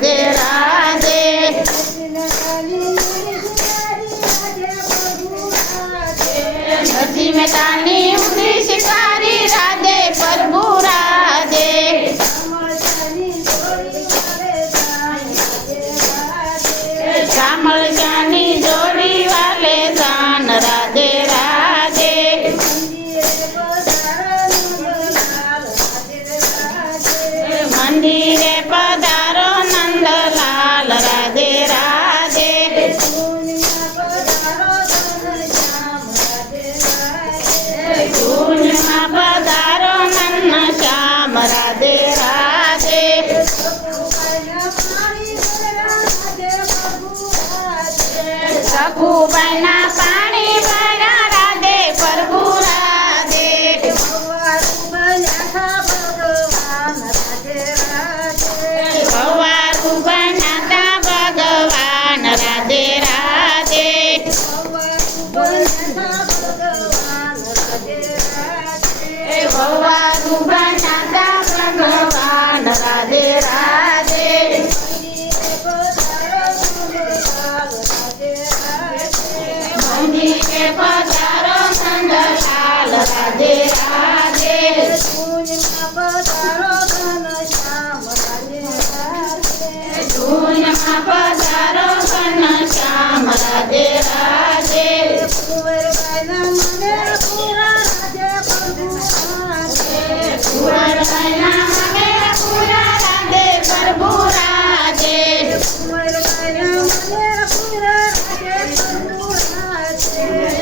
રાધે રાધે નરસિંહ મહેતાની ઉડી શિકારી રાધે પ્રભુ રાધે શામળ જાની જોડી વાલે જાન રાધે રાધે મંદિરે પધારો નંદલાલ રાધે રાધે ધૂનમાં પધારો નંદ શ્યામ રાધે રાધે સખુબાઈના પાણી ભર્યા રાધે પ્રભુ રાધે ભવારું બનાતા ભગવાન રાધે રાધે ભવારું બનાતા ભગવાન રાધે રાધે મંદિરે પધારો નંદલાલ રાધે રાધે ધૂનમાં પધારો ઘનશ્યામ રાધે રાધે કુંવરબાઈના મને પૂરા રાધે પ્રભુ રાધે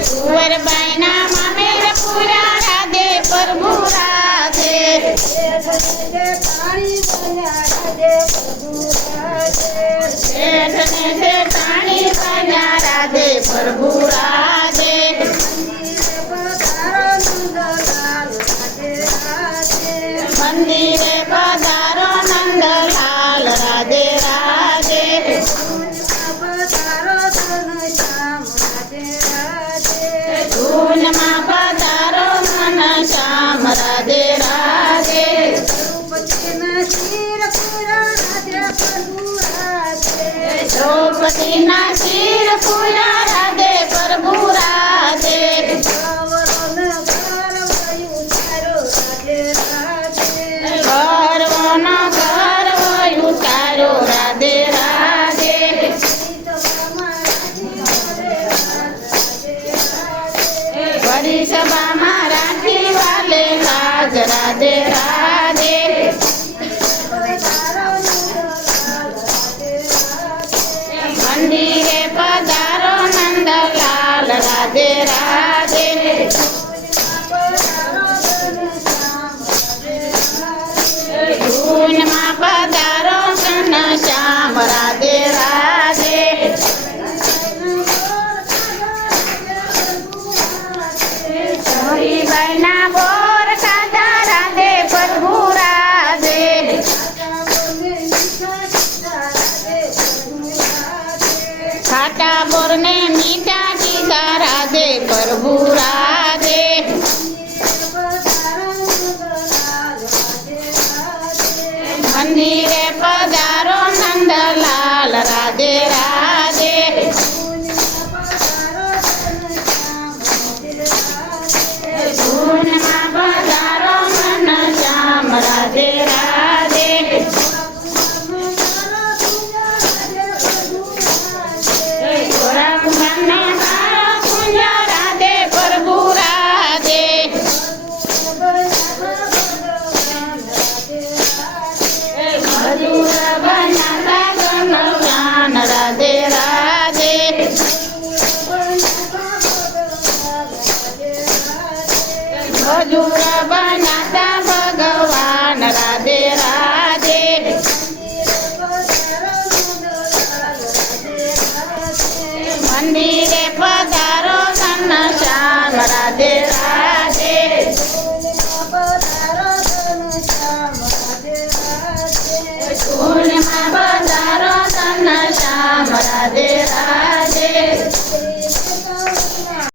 કુંવરબાઈના મામેર પૂરા રાધે પ્રભુ રાધે શેઠને શેઠાણી બન્યા રાધે પ્રભુ રાધે મંદિરે પધારો નંદલાલ રાધે રાધે ધૂનમાં પધારો ઘનશ્યામ રાધે રાધે દ્રૌપદીના શિર પૂરા રાધે પ્રભુ રાધે ગર્વનો ગર્વ ઉતાર્યો રાધે રાધે વડી સભામાં રાખી વાલે લાજ રાધે રાધે મંદિરે પધારો નંદલાલ રાધે રાધે ધૂનમાં પધારો ઘનશ્યામ રાધે રાધે હરિબાઈના બોર ખાધા રાધે પ્રભુ રાધે ખાટા બોરને મીઠા કીધા રાધે પ્રભુ રાધે મંદિરે પધારો નંદલાલ રાધે રાધે ધૂનમાં પધારો ઘનશ્યામ રાધે રાધે ગોરખધામને મારો કુંજ રાધે પ્રભુ રાધે મધુર બનાતા ભગવાન રાધે રાધે મધુર બનાતા ભગવાન રાધે રાધે મંદિરે પધારો ઘનશ્યામ રાધે રાધે ધૂનમાં પધારો ઘનશ્યામ રાધે રાધે